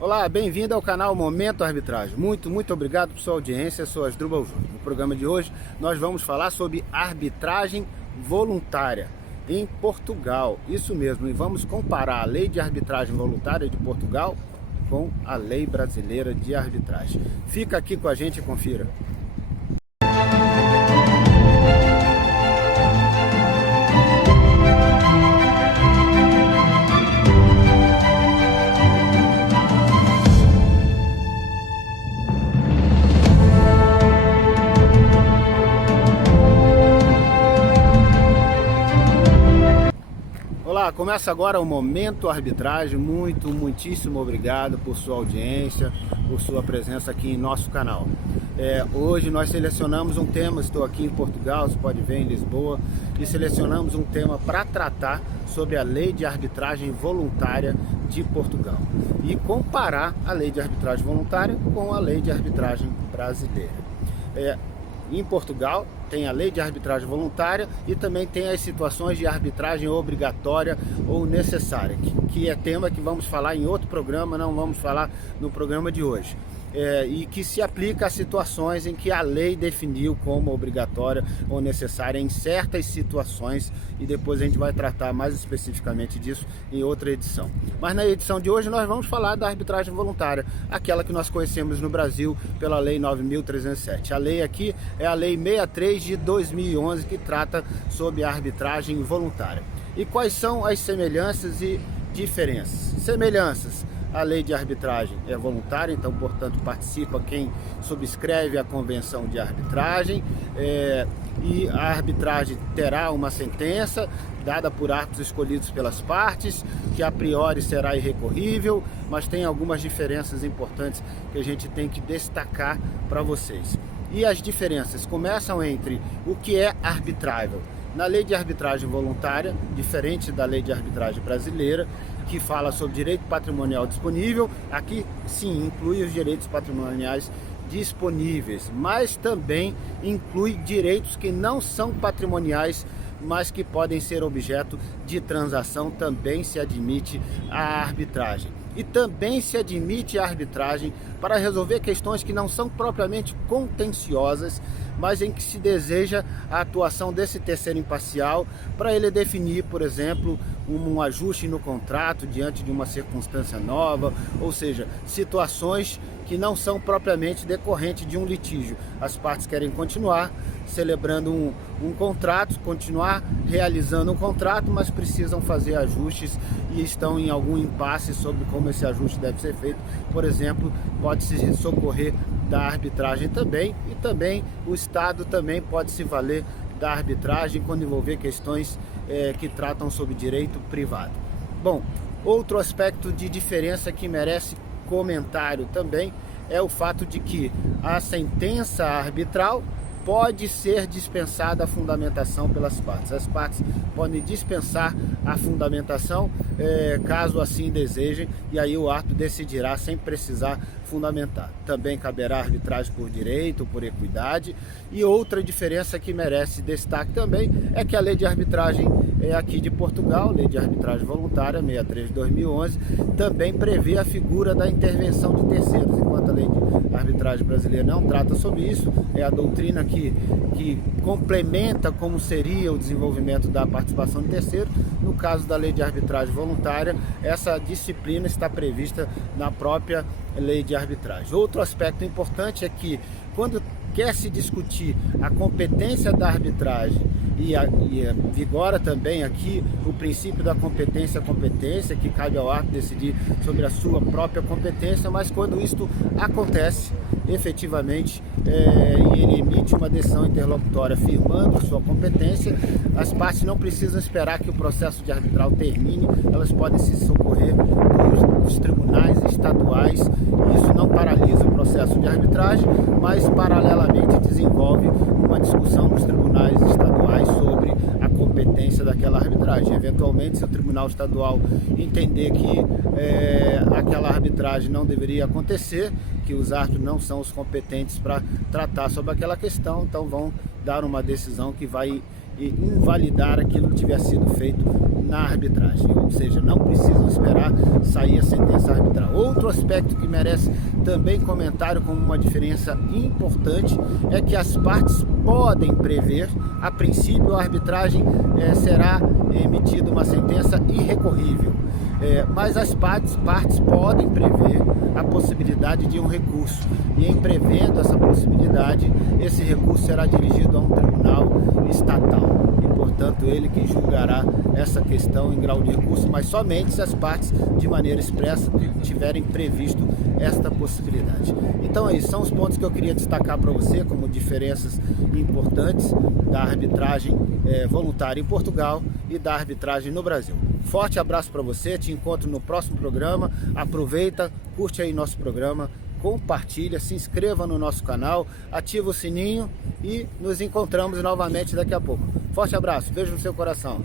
Olá, bem-vindo ao canal Momento Arbitragem. Muito obrigado por sua audiência, sou Asdrubal Júnior. No programa de hoje nós vamos falar sobre arbitragem voluntária em Portugal. Isso mesmo, e vamos comparar a lei de arbitragem voluntária de Portugal com a lei brasileira de arbitragem. Fica aqui com a gente e confira. Olá, começa agora o Momento Arbitragem. Muitíssimo obrigado por sua audiência, por sua presença aqui em nosso canal. Hoje nós selecionamos um tema, estou aqui em Portugal, você pode ver em Lisboa, e selecionamos um tema para tratar sobre a lei de arbitragem voluntária de Portugal e comparar a lei de arbitragem voluntária com a lei de arbitragem brasileira. Em Portugal tem a lei de arbitragem voluntária e também tem as situações de arbitragem obrigatória ou necessária, que é tema que vamos falar em outro programa, não vamos falar no programa de hoje. E que se aplica a situações em que a lei definiu como obrigatória ou necessária em certas situações, e depois a gente vai tratar mais especificamente disso em outra edição. Mas na edição de hoje nós vamos falar da arbitragem voluntária, aquela que nós conhecemos no Brasil pela Lei 9.307. A lei aqui é a Lei 63 de 2011, que trata sobre a arbitragem voluntária. E quais são as semelhanças e diferenças? Semelhanças: a lei de arbitragem é voluntária, então, portanto, participa quem subscreve a convenção de arbitragem, e a arbitragem terá uma sentença dada por atos escolhidos pelas partes, que a priori será irrecorrível, mas tem algumas diferenças importantes que a gente tem que destacar para vocês. E as diferenças começam entre o que é arbitrável. Na lei de arbitragem voluntária, diferente da lei de arbitragem brasileira, que fala sobre direito patrimonial disponível, aqui sim inclui os direitos patrimoniais disponíveis, mas também inclui direitos que não são patrimoniais, mas que podem ser objeto de transação. Também se admite a arbitragem. E também se admite a arbitragem para resolver questões que não são propriamente contenciosas, mas em que se deseja a atuação desse terceiro imparcial para ele definir, por exemplo, um ajuste no contrato diante de uma circunstância nova, ou seja, situações que não são propriamente decorrentes de um litígio. As partes querem continuar celebrando um contrato, continuar realizando um contrato, mas precisam fazer ajustes e estão em algum impasse sobre como esse ajuste deve ser feito. Por exemplo, pode-se socorrer da arbitragem também, e também o Estado também pode se valer da arbitragem quando envolver questões que tratam sobre direito privado. Bom, outro aspecto de diferença que merece comentário também é o fato de que a sentença arbitral pode ser dispensada a fundamentação pelas partes. As partes podem dispensar a fundamentação caso assim desejem, e aí o árbitro decidirá sem precisar fundamentar. Também caberá arbitragem por direito, por equidade. E outra diferença que merece destaque também é que a lei de arbitragem aqui de Portugal, lei de arbitragem voluntária 63 de 2011, também prevê a figura da intervenção de terceiros, enquanto a lei de arbitragem brasileira não trata sobre isso. É a doutrina que complementa como seria o desenvolvimento da participação de terceiro. No caso da lei de arbitragem voluntária, essa disciplina está prevista na própria lei de arbitragem. Outro aspecto importante é que, quando quer se discutir a competência da arbitragem, e vigora também aqui o princípio da competência, que cabe ao árbitro decidir sobre a sua própria competência, mas quando isto acontece efetivamente e ele emite uma decisão interlocutória afirmando a sua competência, as partes não precisam esperar que o processo de arbitral termine, elas podem se socorrer dos tribunais estaduais. Isso não paralisa o processo de arbitragem, mas paralelamente desenvolve uma discussão nos tribunais estaduais sobre a competência daquela arbitragem. Eventualmente, se o tribunal estadual entender que aquela arbitragem não deveria acontecer, que os árbitros não são os competentes para tratar sobre aquela questão, então vão dar uma decisão que vai e invalidar aquilo que tiver sido feito na arbitragem, ou seja, não precisam esperar sair a sentença arbitral. Outro aspecto que merece também comentário como uma diferença importante é que as partes podem prever, a princípio a arbitragem será emitida uma sentença irrecorrível, mas as partes podem prever a possibilidade de um recurso, e em prevendo essa possibilidade, esse recurso será dirigido a um tribunal estatal, e portanto ele que julgará essa questão em grau de recurso, mas somente se as partes de maneira expressa tiverem previsto esta possibilidade. Então é isso, são os pontos que eu queria destacar para você como diferenças importantes da arbitragem voluntária em Portugal e da arbitragem no Brasil. Forte abraço para você, te encontro no próximo programa. Aproveita, curte aí nosso programa, compartilha, se inscreva no nosso canal, ativa o sininho e nos encontramos novamente daqui a pouco. Forte abraço, beijo no seu coração.